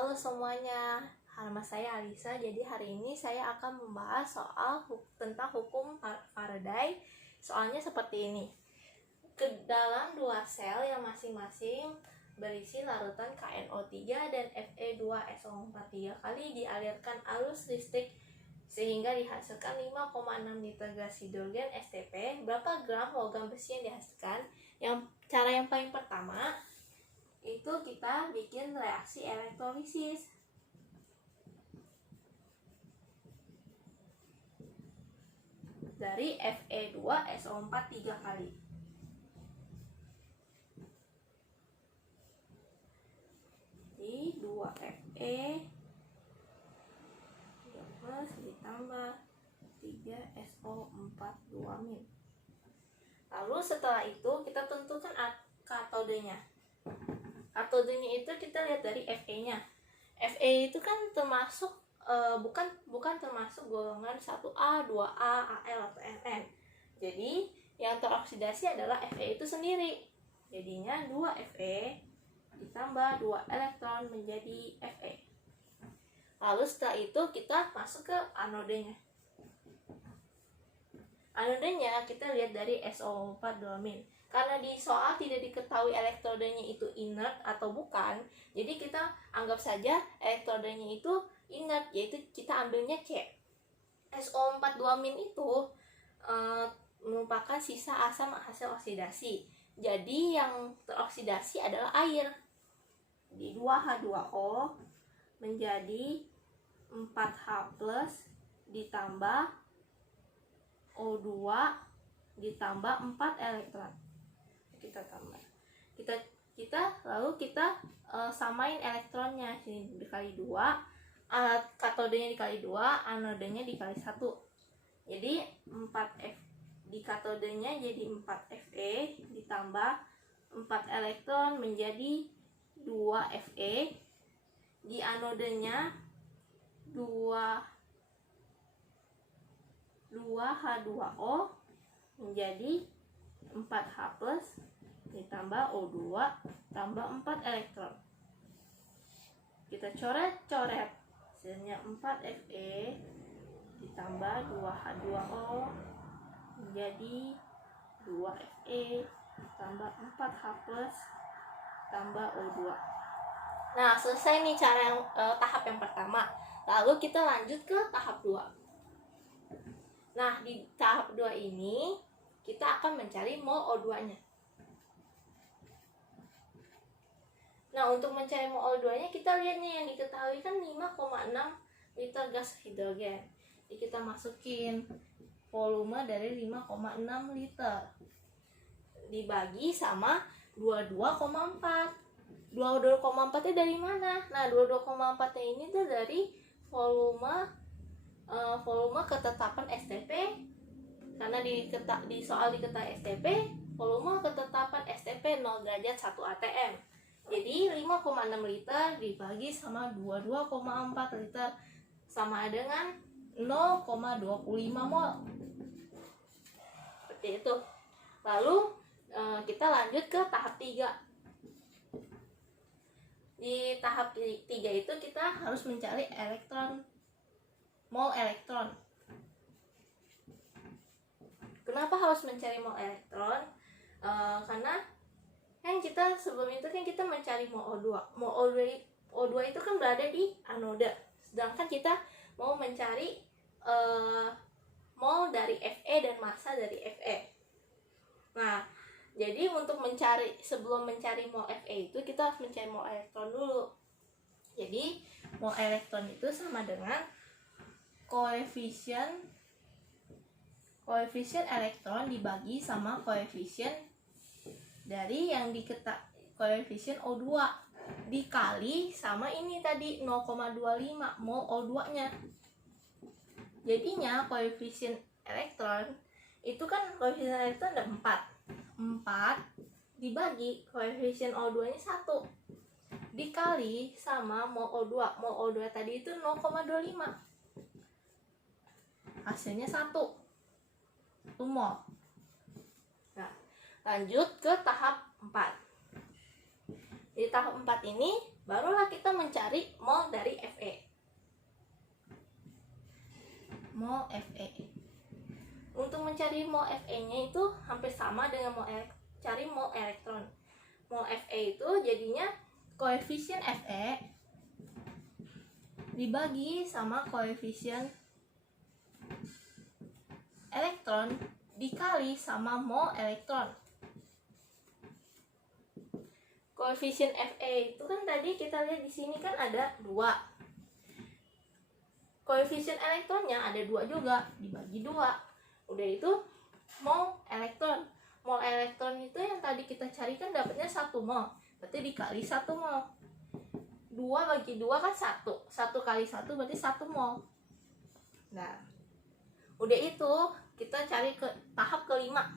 Halo semuanya, nama saya Alisa. Jadi hari ini saya akan membahas soal tentang hukum Faraday. Soalnya seperti ini. Ke dalam dua sel yang masing-masing berisi larutan KNO3 dan Fe2SO4 kali dialirkan arus listrik sehingga dihasilkan 5,6 liter gas hidrogen STP. Berapa gram logam besi yang dihasilkan? Cara yang paling pertama itu kita bikin reaksi elektrolisis. Dari Fe2SO4 3 kali. Jadi 2 Fe plus ditambah 3 SO4 2 min. Lalu setelah itu kita tentukan katodenya. Katodenya itu kita lihat dari Fe-nya. Fe itu kan termasuk bukan termasuk golongan 1A, 2A, Al atau Mn. Jadi yang teroksidasi adalah Fe itu sendiri. Jadinya 2 Fe ditambah 2 elektron menjadi Fe. Lalu setelah itu kita masuk ke anodenya. Anodenya kita lihat dari SO4 2 min. Karena di soal tidak diketahui elektrodenya itu inert atau bukan, jadi kita anggap saja elektrodenya itu inert, yaitu kita ambilnya C. SO4 2 min itu merupakan sisa asam hasil oksidasi. Jadi yang teroksidasi adalah air. Di 2H2O menjadi 4H plus ditambah O2 ditambah 4 elektron. Kita tambah. Lalu kita samain elektronnya. Sini dikali 2, katodenya dikali 2, anodenya dikali 1. Jadi 4F di katodenya jadi 4 Fe ditambah 4 elektron menjadi 2 Fe. Di anodenya 2H2O menjadi 4H plus ditambah O2 tambah 4 elektron. Kita coret-coret. Hasilnya 4 Fe ditambah 2H2O menjadi 2 Fe tambah 4H plus tambah O2. Nah, selesai nih cara tahap yang pertama. Lalu kita lanjut ke tahap 2. Nah, di tahap 2 ini kita akan mencari mol O2-nya. Nah, untuk mencari mol O2-nya kita lihat nih yang diketahui kan 5,6 liter gas hidrogen. Jadi kita masukin volume dari 5,6 liter dibagi sama 22,4. 22,4 itu dari mana? Nah, 22,4 ini tuh dari volume ketetapan STP. Karena di soal diketahui STP, volume ketetapan STP 0 derajat 1 atm. Jadi 5,6 liter dibagi sama 22,4 liter sama dengan 0,25 mol. Seperti itu. Lalu kita lanjut ke tahap 3. Di tahap 3 itu kita harus mencari mol elektron. Kenapa harus mencari mol elektron? Karena kan kita sebelum itu kan kita mencari mol O2. O2 itu kan berada di anoda. Sedangkan kita mau mencari mol dari Fe dan massa dari Fe. Nah, jadi sebelum mencari mol Fe itu kita harus mencari mol elektron dulu. Jadi mol elektron itu sama dengan koefisien elektron dibagi sama koefisien dari yang koefisien O2 dikali sama ini tadi 0,25 mol O2-nya. Jadinya koefisien elektron itu kan koefisien elektron ada 4 dibagi koefisien O2-nya 1 dikali sama mol O2. Mol O2 tadi itu 0,25. Hasilnya 1 mol. Nah, lanjut ke tahap 4. Di di tahap 4 ini barulah kita mencari mol dari Fe. Mol Fe. Untuk mencari mol Fe-nya itu hampir sama dengan cari mol elektron. Mol Fe itu jadinya koefisien Fe dibagi sama koefisien elektron dikali sama mol elektron. Koefisien Fe itu kan tadi kita lihat di sini kan ada 2. Koefisien elektronnya ada 2 juga, dibagi 2. Udah itu mol elektron. Mol elektron itu yang tadi kita cari kan dapatnya 1 mol. Berarti dikali 1 mol. 2 bagi 2 kan 1. 1 kali 1 berarti 1 mol. Nah, udah itu kita cari ke tahap kelima.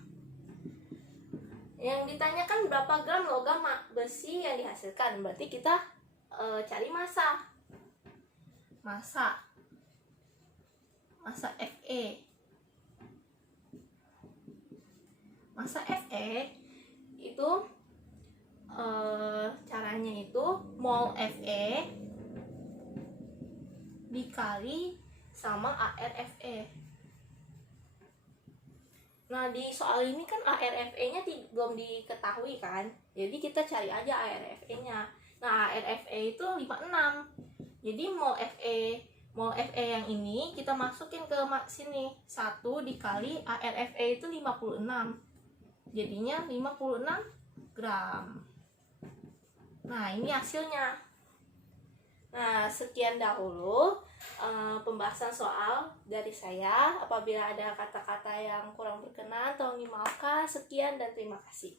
Yang ditanyakan berapa gram logam besi yang dihasilkan. Berarti kita cari massa. Massa Fe. Massa Fe itu caranya itu mol Fe dikali sama ArFe. Nah, di soal ini kan ArFe-nya belum diketahui kan. Jadi kita cari aja ArFe-nya. Nah, ArFe itu 56. Jadi mol Fe yang ini kita masukin ke sini. 1 dikali ArFe itu 56. Jadinya 56 gram. Nah, ini hasilnya. Nah, sekian dahulu pembahasan soal dari saya. Apabila ada kata-kata yang kurang berkenan, tolong dimaafkan. Sekian dan terima kasih.